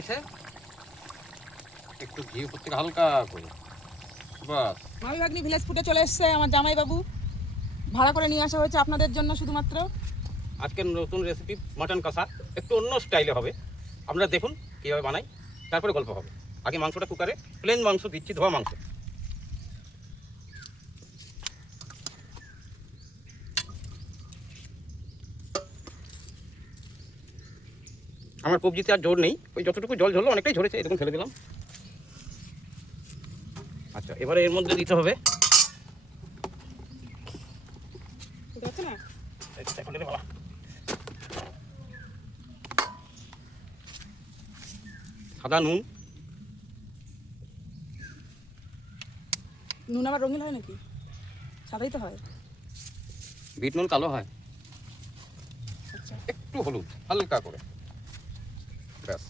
আছে একটু ঘি উপর থেকে হালকা করে বাস। মামি ভাগ্নি ভিলেজ ফুটে চলে এসেছে আমার জামাই বাবু, ভাড়া করে নিয়ে আসা হয়েছে আপনাদের জন্য শুধুমাত্র। আজকের নতুন রেসিপি মাটন কষা, একটু অন্য স্টাইলে হবে। আপনারা দেখুন কীভাবে বানাই, তারপরে গল্প হবে। আগে মাংসটা কুকারে প্লেন মাংস দিচ্ছি, ধোয়া মাংস। আমার কবজিতে আর জোর নেই, ওই যতটুকু জল ঝরলো অনেকটাই ঝরেছে, এরকম ফেলে দিলাম। আচ্ছা, এবারে এর মধ্যে দিতে হবে সাদা নুন। নুন আবার রঙিন হয় নাকি? সাদাই তো হয়। বিট নুন কালো হয়। আচ্ছা, একটু হলুদ হালকা করে, ব্যাস।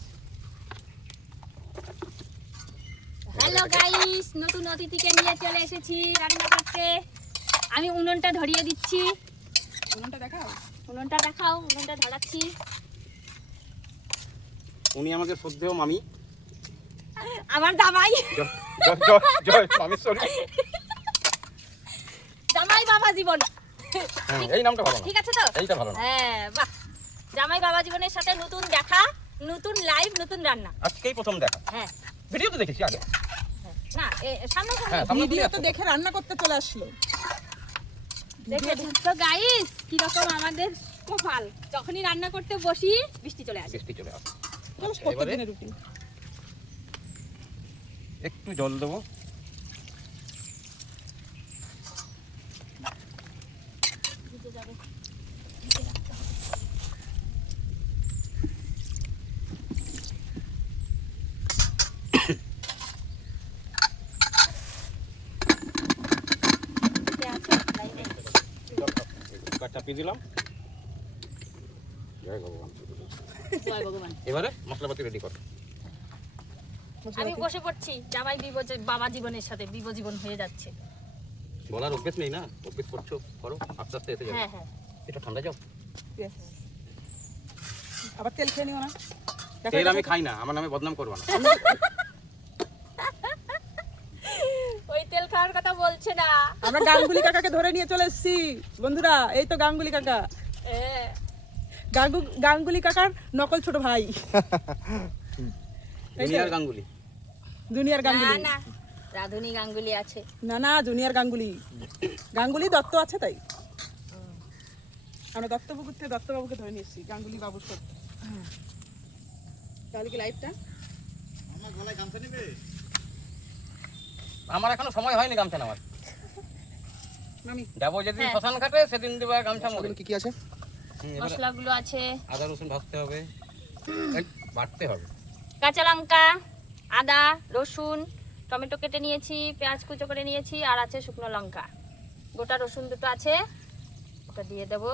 হ্যালো গাইস, নতুন অতিথিকে নিয়ে চলে এসেছি রান্না করতে। আমি উনুনটা ধরিয়ে দিচ্ছি। উনুনটা দেখাও। উনুনটা দেখাও। উনুনটা ধরাচ্ছি। উনি আমাকে শ্রদ্ধেয় মামি, আমার জামাই। জয় মামিশ্বরী। জামাই বাবা জীবন। এই নামটা ভালো না, ঠিক আছে তো? এইটা ভালো না। হ্যাঁ, বাহ। জামাই বাবা জীবনের সাথে নতুন দেখা, নতুন লাইভ, নতুন রান্না। আজকেই প্রথম দেখা। হ্যাঁ, ভিডিও তো দেখেছি আগে। না সামনে হ্যাঁ, সামনে ভিডিও তো দেখে রান্না করতে চলে আসলো। দেখেছেন তো গাইস, কিরকম আমাদের কপাল। যখনই রান্না করতে বসি বৃষ্টি চলে আসে। বৃষ্টি চলে আসে। চলো প্রত্যেকদিনের রুটিন। একটু জল দেবো। ভিজে যাবে। চাপিয়ে দিলাম। জয় ভগবান। জয় ভগবান। এবারে মশলাপাতি রেডি কর। আমি বসে পড়ছি। জামাই বাবা জীবনের সাথে জীবন হয়ে যাচ্ছে। বলার অভ্যেস নেই না, অভ্যেস করছো, করো, আস্তে আস্তে এসে যাবে। হ্যাঁ হ্যাঁ। এটা ঠান্ডা যাও। Yes. আবার তেল খেয়ে নিও না। তেল আমি খাই না, আমার নামে বদনাম করবো না। ওই তেল খাওয়ার কথা বলছে না। আমরা গাঙ্গুলি কাকাকে ধরে নিয়ে চলে এসেছি বন্ধুরা। এই তো গাঙ্গুলি কাকা। গাঙ্গুলি কাকার নকল ছোট ভাই। জুনিয়র গাঙ্গুলি। জুনিয়র না গাঙ্গুলি না, রাধুনী গাঙ্গুলি আছে। না না, জুনিয়র গাঙ্গুলি। গাঙ্গুলি দত্ত আছে তাই আমরা দত্তপুকুর থেকে দত্তবাবুকে ধরে নিয়ে এসেছি গাঙ্গুলি বাবুর সাথে। তাহলে কি লাইফটা আমার এখনো সময় হয়নি গামছা নেওয়ার। মামি যাবো যেদিন হ্যাঁ। শ্মশান ঘাটে, সেদিন দেবো গামছা মুড়ে। কি কি আছে? মশলাগুলো আছে আদা রসুন ভাজতে হবে, বাটতে হবে। কাঁচা লঙ্কা, আদা, রসুন, টমেটো কেটে নিয়েছি, পেঁয়াজ কুচো করে নিয়েছি, আর আছে শুকনো লঙ্কা। গোটা রসুন দুটো আছে, ওটা দিয়ে দেব।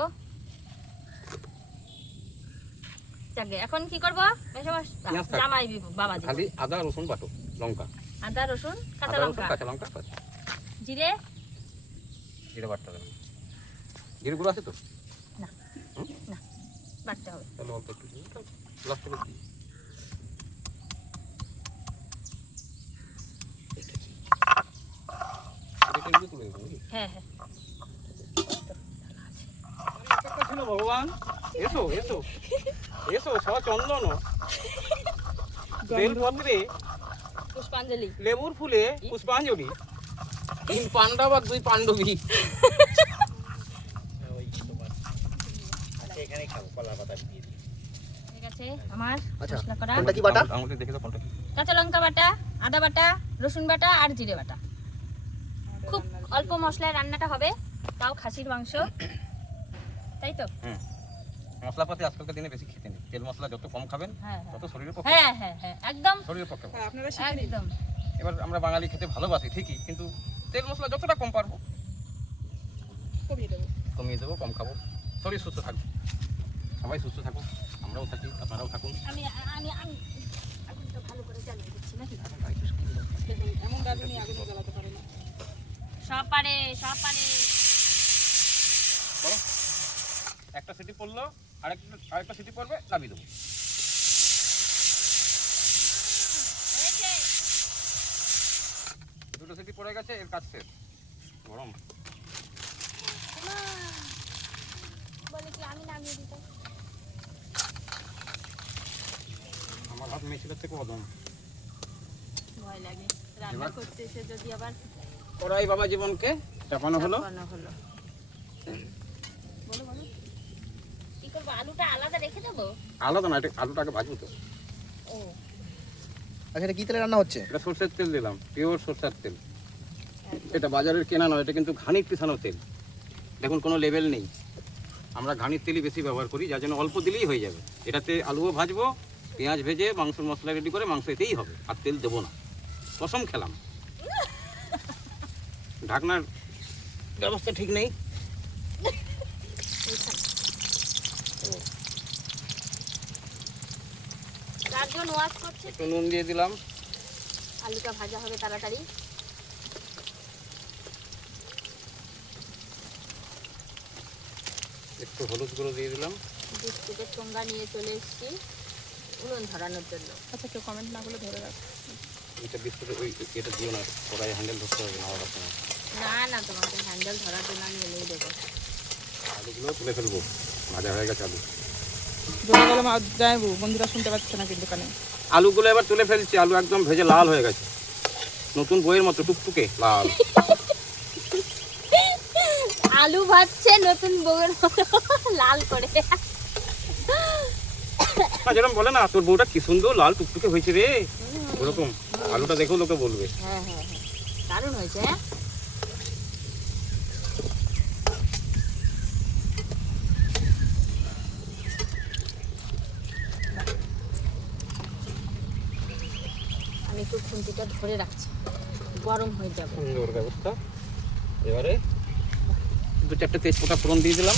যাকে এখন কি করবো? পেঁয়াজ কাট। জামাই বাবা জীবন। খালি আদা রসুন বাটো, লঙ্কা, আদা রসুন কাঁচা আদা রসুন লঙ্কা, কাঁচা লঙ্কা, জিরে। জিরে বাটতে হবে। জিরে গুঁড়ো আছে তো? না না, বাটতে হবে। তাহলে অল্প একটু দিই, লাস্টে বেশি। হ্যাঁ হ্যাঁ। ভগবান এসো এসো এসো, সব চন্দন বেলপত্রে পুষ্পাঞ্জলি। লেবুর ফুলে পুষ্পাঞ্জলি, তিন পাণ্ডব আর দুই পাণ্ডবী। ঠিক আছে আমার মশলা করা। কোনটা কি বাটা? আমাকে দেখে দাও কোনটা কি। কাঁচা লঙ্কা বাটা, আদা বাটা, রসুন বাটা আর জিরে বাটা। খুব অল্প মশলায় রান্নাটা হবে, তাও খাসির মাংস, তাই তো? মশলাপাতি আজকালকার দিনে বেশি খেতে নেই। তেল মশলা যত কম খাবেন হ্যাঁ তত শরীরের পক্ষে, হ্যাঁ হ্যাঁ হ্যাঁ, একদম শরীরের পক্ষে ভালো। আপনারা শিখে নিন। একদম। এবার আমরা বাঙালি খেতে ভালোবাসি ঠিকই, কিন্তু তেল মশলা যতটা কম পারবো কমিয়ে দেবো। কমিয়ে দেবো, কম খাবো, শরীর সুস্থ থাকবে। সবাই সুস্থ থাকুন, আমরাও থাকি, আপনারাও থাকুন। আমি আমি আমি আগুনটা ভালো করে জ্বালিয়ে দিচ্ছি নাকি? দেখুন এমন রাঁধুনি আগুন জ্বালাতে পারে না। সব পারে, সব পারে। একটা সিটি পড়লো, আরেকটা সিটি পড়বে, নামিয়ে দেবো। পড়ে গেছে, এর কাজ শেষ। গরম বলে কি আমি নামিয়ে দিতে? আমার হাত মেশিনের থেকে অদম। ভয় লাগে রান্না এবার? করতে এসে যদি আবার কড়াই বাবা জীবনকে চাপানো হলো। চাপানো হলো। বলো বলো, কি করবো? আলুটা আলাদা রেখে দেবো? আলাদা না, এটা আলুটাকে ভাজবো তো। ও আচ্ছা, এটা কি তেলে রান্না হচ্ছে? এটা সরষের তেল দিলাম, পিওর সরষের তেল। এটা বাজারের কেনা নয়, এটা কিন্তু ঘানির পিছানো তেল। দেখুন কোনো লেভেল নেই, আমরা ঘানির তেলই বেশি ব্যবহার করি, যার জন্য অল্প দিলেই হয়ে যাবে। এটাতে আলুও ভাজবো, পেঁয়াজ ভেজে মাংসের মশলা রেডি করে মাংস এতেই হবে, আর তেল দেবো না। কসম খেলাম। ঢাকনার ব্যবস্থা ঠিক নেই। চারজন ওয়াশ করছে, একটু নুন দিয়ে দিলাম, আলুটা ভাজা হবে তাড়াতাড়ি। একটু হলুদ গুঁড়ো দিয়ে দিলাম। বিস্কুটের ঠোঙ্গা নিয়ে চলে এসেছি উনুন ধরানোর জন্য। আচ্ছা, কেউ কমেন্ট না করলে ধরে রাখ। এটা বিস্কুটের ওই এটা দিও না, কড়াই হ্যান্ডেল ধরতে হবে না আবার সময়। না না, তোমাকে হ্যান্ডেল ধরার জন্য আমি এনেই দেবো। আলুগুলো তুলে ফেলবো, ভাজা হয়ে গেছে আলু। জোরে বলো মা যাইবো, বন্ধুরা শুনতে পাচ্ছে না কিন্তু কানে। আলুগুলো এবার তুলে ফেলছি, আলু একদম ভেজে লাল হয়ে গেছে, নতুন বইয়ের মতো টুকটুকে লাল। আলু ভাজছে নতুন বউয়ের মতো লাল করে। না যেরকম বলে না, তোর বউটা কি সুন্দর লাল টুকটুকে হয়েছে রে, ওরকম আলুটা দেখেও লোকে বলবে। হ্যাঁ হ্যাঁ হ্যাঁ, দারুণ হয়েছে। হ্যাঁ আমি একটু খুন্তিটা ধরে রাখছি, গরম হয়ে যাবে। সুন্দর ব্যবস্থা। এবারে দু চারটে তেজপাতা ফোড়ন দিয়ে দিলাম,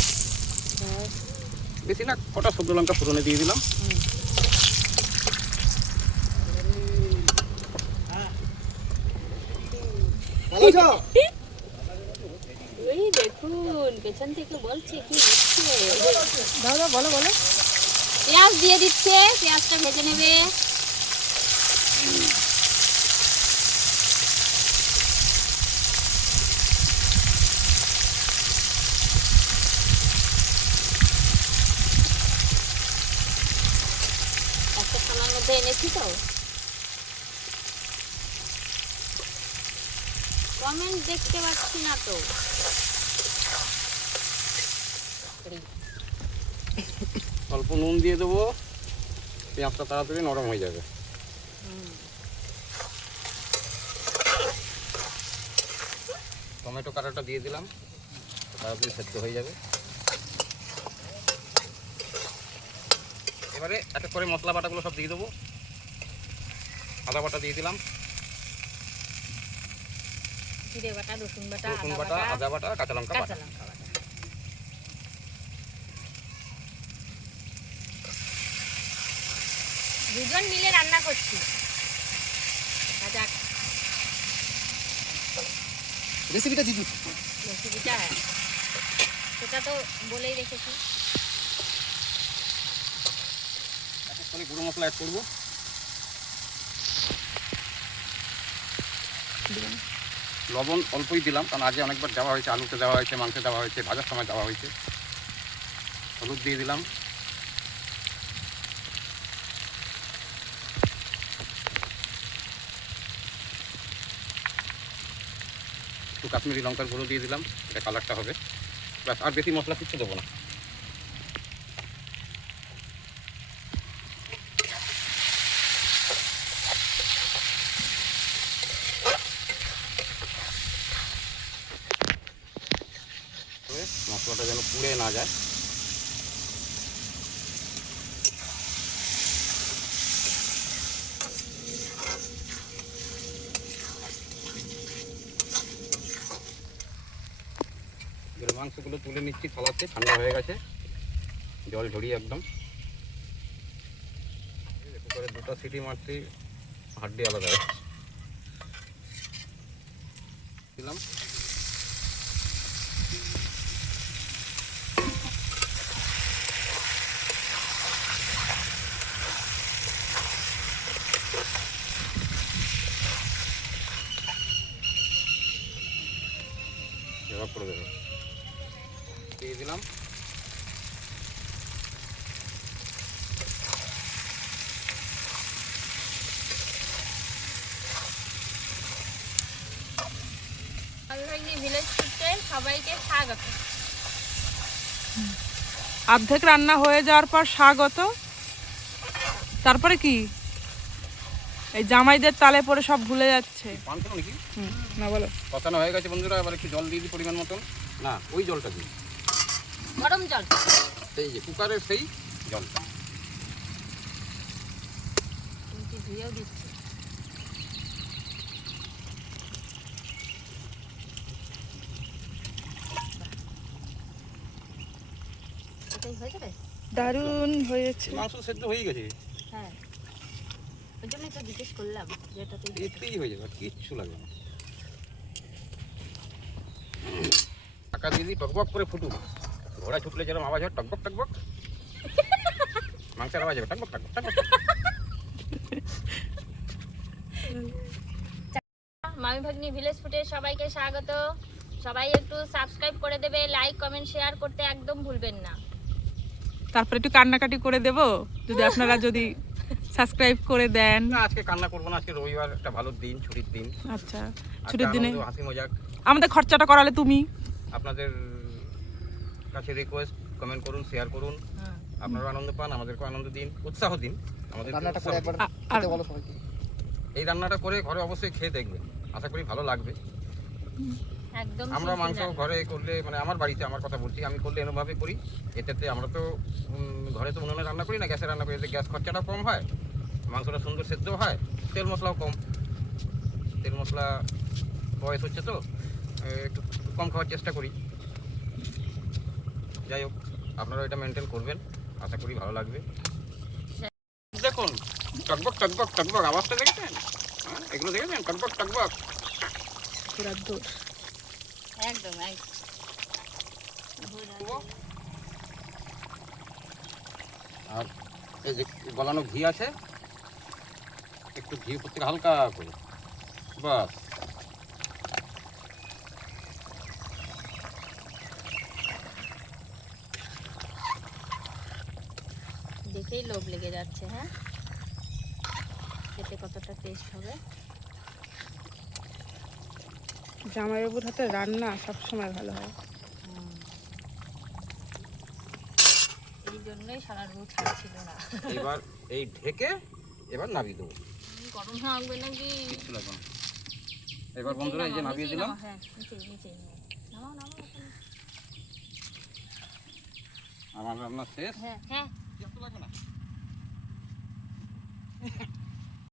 হ্যাঁ, বেশি না, কটা শুকনো লঙ্কা ফোড়নে দিয়ে দিলাম। ভালো আছো? এই দেখুন পেছন থেকে বলছে কি হচ্ছে। দাও দাও, বলো বলো। পেঁয়াজ দিয়ে দিচ্ছে, পেঁয়াজটা ভেজে নেবে। একটা থালার মধ্যে এনেছি তো। কমেন্ট দেখতে পাচ্ছি না তো। অল্প নুন দিয়ে দেবো, পেঁয়াজটা তাড়াতাড়ি নরম হয়ে যাবে। টমেটো কাটাটা দিয়ে দিলাম, তাড়াতাড়ি সেদ্ধ হয়ে যাবে। এবারে এক এক করে মশলা বাটাগুলো সব দিয়ে দেবো। আদা বাটা দিয়ে দিলাম, জিরে বাটা, রসুন বাটা, রসুন আদা বাটা, বাটা, আদা বাটা, কাঁচা লঙ্কা কাঁচা বাটা। লঙ্কা বাটা। দুজন মিলে রান্না করছি। যাক, রেসিপিটা দিদি। রেসিপিটা সেটা তো বলেই রেখেছি। এক এক করে গুঁড়ো মশলা অ্যাড করবো। লবণ অল্পই দিলাম, কারণ আগে অনেকবার দেওয়া হয়েছে, আলুতে দেওয়া হয়েছে, মাংসে দেওয়া হয়েছে, ভাজার সময় দেওয়া হয়েছে। হলুদ দিয়ে দিলাম, একটু কাশ্মীরি লঙ্কার গুঁড়ো দিয়ে দিলাম, এটা কালারটা হবে। ব্যাস, আর বেশি মশলা কিছু দেবো না। মশলাটা যেন পুড়ে না যায়। এবার মাংসগুলো তুলে নিচ্ছি থালাতে, ঠান্ডা হয়ে গেছে, জল ঝরিয়ে একদম। করে দুটো সিটি মারছি, হাড্ডি আলাদা হয়ে গেছে। দিলাম ভাগ করে দেবো। দিয়ে দিলাম ভিলেজ ফুডে সবাইকে স্বাগত। অর্ধেক রান্না হয়ে যাওয়ার পর স্বাগত, তারপরে কি এই জামাইদের তালে পরে সব ভুলে যাচ্ছে। পান খেলো নাকি? না বলো, কষানো হয়ে গেছে বন্ধুরা, এবার একটু জল দিয়ে দিই পরিমাণ মতন। না, ওই জলটা দিই, গরম জল, সেই যে কুকারের সেই জলটা। ধুয়েও দিচ্ছি। এটাই হয়ে যাবে। দারুণ হয়েছে। মাংস সেদ্ধ হয়ে গেছে, হ্যাঁ, ওই জন্যই তো জিজ্ঞেস করলাম যে এটাতেই এতেই হয়ে যাবে, আর কিচ্ছু লাগবে না। টাকা দিয়ে দিই, টকবক করে ফুটুক। ঘোড়া ছুটলে যেরকম আওয়াজ হয়, টকবক টকবক, মাংসের আওয়াজ হবে টকবক টকবক টকবক। মামি ভাগ্নি ভিলেজ ফুডে সবাইকে স্বাগত। সবাই একটু সাবস্ক্রাইব করে দেবে, লাইক কমেন্ট শেয়ার করতে একদম ভুলবেন না। তারপরে একটু কান্নাকাটি করে দেব যদি আপনারা যদি সাবস্ক্রাইব করে দেন। না, আজকে কান্না করবো না, আজকে রবিবার, একটা ভালো দিন, ছুটির দিন। আচ্ছা, একটা ছুটির দিনে আনন্দ, হাসি মজাক। আমাদের খরচাটা করালে তুমি। আপনাদের কাছে রিকোয়েস্ট, কমেন্ট করুন, শেয়ার করুন, আপনারা আনন্দ পান, আমাদেরকেও আনন্দ দিন, উৎসাহ দিন। আমাদের রান্নাটা করে একবার আর খেতে বলো সবাইকে। এই রান্নাটা করে ঘরে অবশ্যই খেয়ে দেখবেন, আশা করি ভালো লাগবে। একদম আমরা simple মাংস রান্না। ঘরে করলে, মানে আমার বাড়িতে আমার কথা বলছি, আমি করলে এরকমভাবে করি। এটাতে আমরা তো ঘরে তো উনুনে রান্না করি না, গ্যাসে রান্না করি, এতে গ্যাস খরচাটাও কম হয়, মাংসটা সুন্দর সেদ্ধ হয়, তেল মশলাও কম। তেল মশলা বয়স হচ্ছে তো একটু কম খাওয়ার চেষ্টা করি। যাই হোক, আপনারা এটা মেনটেন করবেন, আশা করি ভালো লাগবে। দেখুন, টকবক টকবক টকবক আওয়াজটা দেখেছেন? হ্যাঁ, এগুলো দেখেছেন, টকবক টকবক। একদম একদম। আর এই যে গলানো ঘি আছে, একটু ঘি উপর থেকে হালকা করে, বাস। দেখেই লোভ লেগে যাচ্ছে। হ্যাঁ, খেতে কতটা টেস্ট হবে। জামাইবাবুর হাতে রান্না সবসময় ভালো হয়। এই জন্যই সারা রোজ ছাড়ছিল না। এবার এই ঢেকে এবার নামিয়ে দেবো, গরম লাগবে নাকি? কিচ্ছু লাগবে না। এবার বন্ধুরা এই যে নামিয়ে দিলাম। হ্যাঁ, নিচেই নামাও নামাও। আমার রান্না শেষ। হ্যাঁ হ্যাঁ, কিচ্ছু লাগবে না।